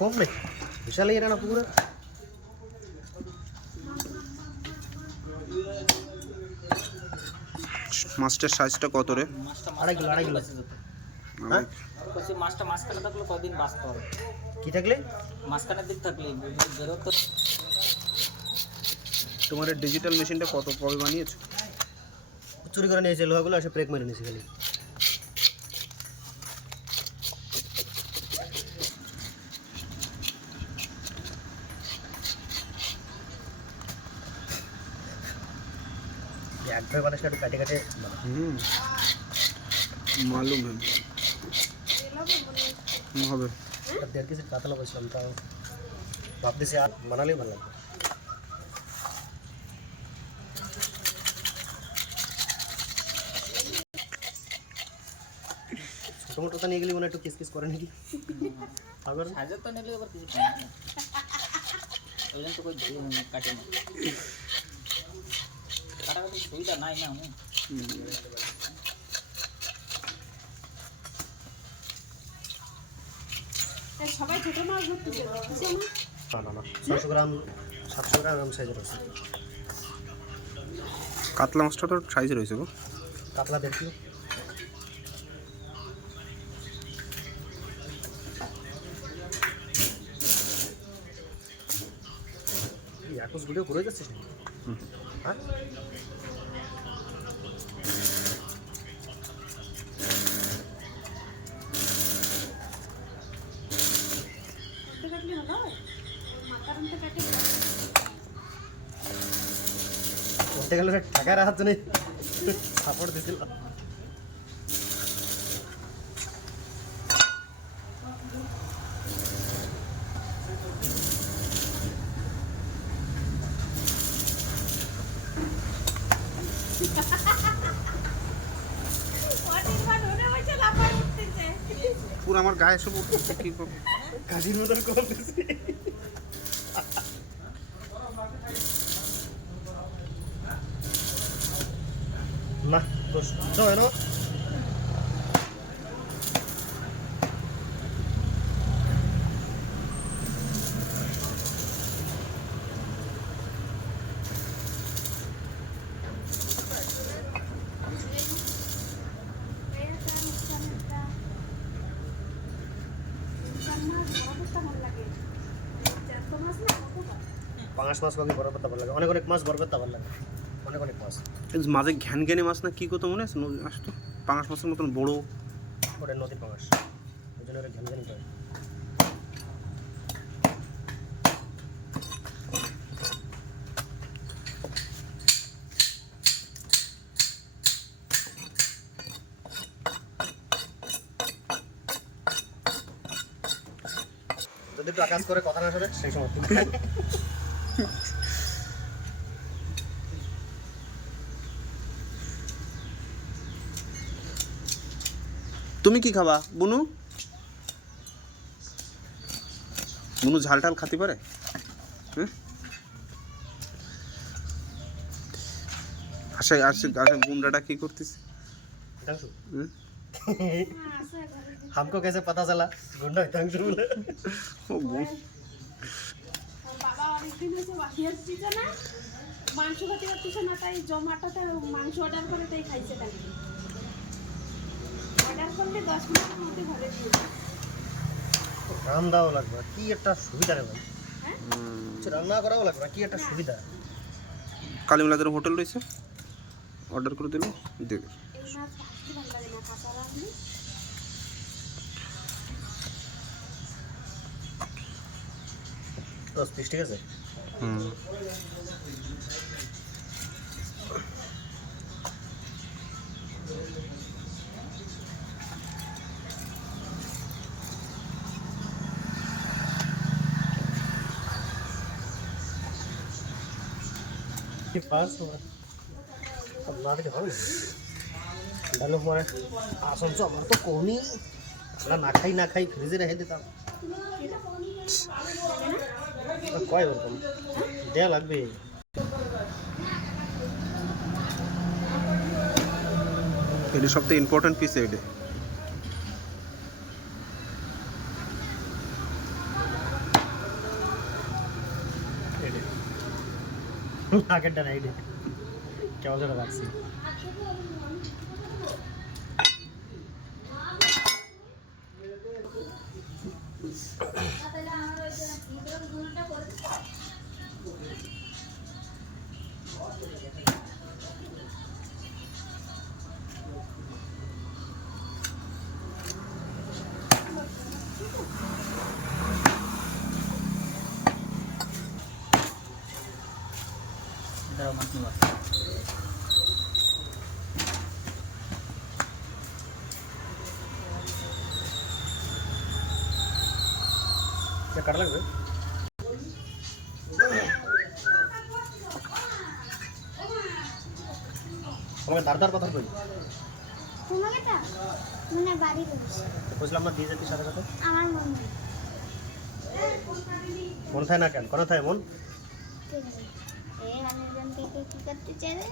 কম নেই, বিশাল এরা না পুকুরে। মাছটার সাইজটা কত রে? 2.5 কিলো 2.5 কিলো। হ্যাঁ মাছটা মাঝখানে থাকলে কদিন বাঁচতে হবে, কি থাকলে? মাঝখানের দিক থাকলে বেরোতে। তোমার এই ডিজিটাল মেশিনটা কত কবে বানিয়েছো? চুরি করে নিয়েছে লোহাগুলো, এসে ব্রেক মেরে নিয়েছে খালি। একবার বাতাসটা একটু কাটে কাটে মালুম হবে। 1.5 কেজি কাতলা বলছিলাম, তাও ভাবতেছি আর বানালেই ভালো লাগবে। ছোটো মোটোটা নিয়ে গেলে মনে একটু কিস করে নাকি। আবার সাজা তো নিলে আবার কিছু পাই না, ওই জন্য তো কই কাটে না, কাটাকাটি সুবিধা নাই না অনেক। সবাই ছোট মাছ ধরতেছে না না না 600 গ্রাম 700 গ্রাম এরকম সাইজের আছে। কাতলা মাছটা তো সাইজ রয়েছে গো। কাতলা 1.5 কিলো। একুশ ভিডিও করে যাচ্ছিস নাকি? হ্যাঁ কাটলে হলো মাথার কাটে করতে গেলে টাকা রাখার জন্য সাপোর্ট দিছিল। পুরো আমার গায়ে সব উঠতেছে, কি করবো? কাশির মতন করতেছি। না তো সহ্য হয় না। পাঙাশ মাছ কখনই বড় করতে ভালো লাগে, অনেক অনেক মাছ বড় করতে ভালো লাগে, অনেক অনেক মাছ। মাঝে ঘ্যান ঘ্যানে মাছ না কি করতো মনে আছে? আসতো পাঙাশ মাছের মতন বড়, ওটা নদীর পাঙাশ, ওই জন্য ওরা ঘ্যানঘ্যানি করে। যদি একটু আকাশ করে কথা না শোনে সেই সময় তুমি কি খাবা বুনু? বুনু ঝাল টাল খাতে পারে? হ্যাঁ আশা আসে আসে গুন্ডাটা কি করতেছে? हमको कैसे पता चला गुंडा हितांशु बोले? বাবা অনেকদিন হয়েছে বাকি আসছে না, মাংস খেতে পারতেছে না, তাই জোম্যাটোতে মাংস অর্ডার করে তাই খাইছে। তাকে অর্ডার করলে 10 মিনিটের মধ্যে ঘরে দিয়ে দেয়। রান্নাও লাগবে কি একটা সুবিধা রে ভাই, হ্যাঁ রান্না করাও লাগবে কি একটা সুবিধা। কালিমুলাদের হোটেল রয়েছে, অর্ডার করে দিল দেবে। এই মাছ ভাজতে ভালো লাগে না, কাঁচা রাখলে 10 পিস ঠিক আছে। पास अब ना के হবে ডালো মারে আসল আমার তো কোনি না খাই ফ্রিজে রেখে দিতাম। কয় রকম দেয়া লাগবে? এটা সবথেকে ইম্পর্টেন্ট পিস এটা। আগেরটা নাই রে, কেমন যেটা রাখছি। দাও মাছ নিবা কাটা লাগবে। আমাকে দাঁড় কথা কই তোমাকে তো মানে বাড়ি বলছি বুঝলাম না, দিয়ে যেতে সাথে সাথে আমার মন নেই মন থাকে না কেন, কোনো থাকে মন। এই অনেকজন থেকে কি করতে চাই রে